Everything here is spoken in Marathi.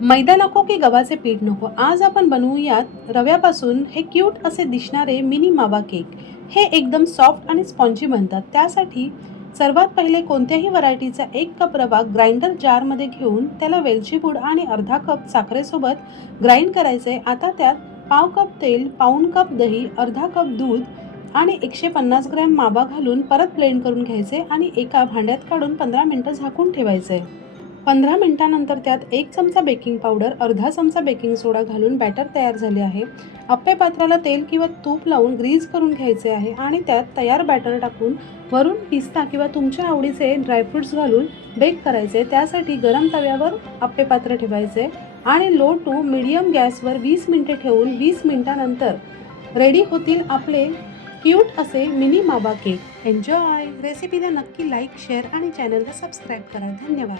मैदा नको की गव्हाचे पीठ नको, आज आपण बनवूयात रव्यापासून हे क्यूट असे दिसणारे मिनी मावा केक। हे एकदम सॉफ्ट आणि स्पॉन्जी बनतात। त्यासाठी सर्वात पहिले कोणत्याही व्हरायटीचा 1 कप रवा ग्राइंडर जारमध्ये घेऊन त्याला वेलची पूड आणि अर्धा कप साखरेसोबत ग्राइंड करायचे। आता त्यात पाव कप तेल, पाऊण कप दही, अर्धा कप दूध आणि 150 ग्रॅम मावा घालून परत ब्लेंड करून घ्यायचे आणि एका भांड्यात काढून 15 मिनिटं झाकून ठेवायचे। 15 मिनिटांनंतर त्यात 1 चमचा बेकिंग पावडर, अर्धा चमचा बेकिंग सोडा घालून बॅटर तयार झाले आहे। अप्पे पात्राला तेल किंवा तूप लावून ग्रीस करून घ्यायचे आहे आणि त्यात तयार बॅटर टाकून वरून पिस्ता किंवा तुमच्या आवडीचे ड्रायफ्रुट्स घालून बेक करायचे। त्यासाठी गरम तव्यावर अप्पे पात्र ठेवायचे आणि लो टू मीडियम गॅसवर 20 मिनिटे ठेवून 20 मिनिटांनंतर रेडी होतील आपले क्यूट असे मिनी मावा केक। एन्जॉय! रेसिपीला नक्की लाईक, शेअर आणि चॅनलला सबस्क्राईब करा। धन्यवाद।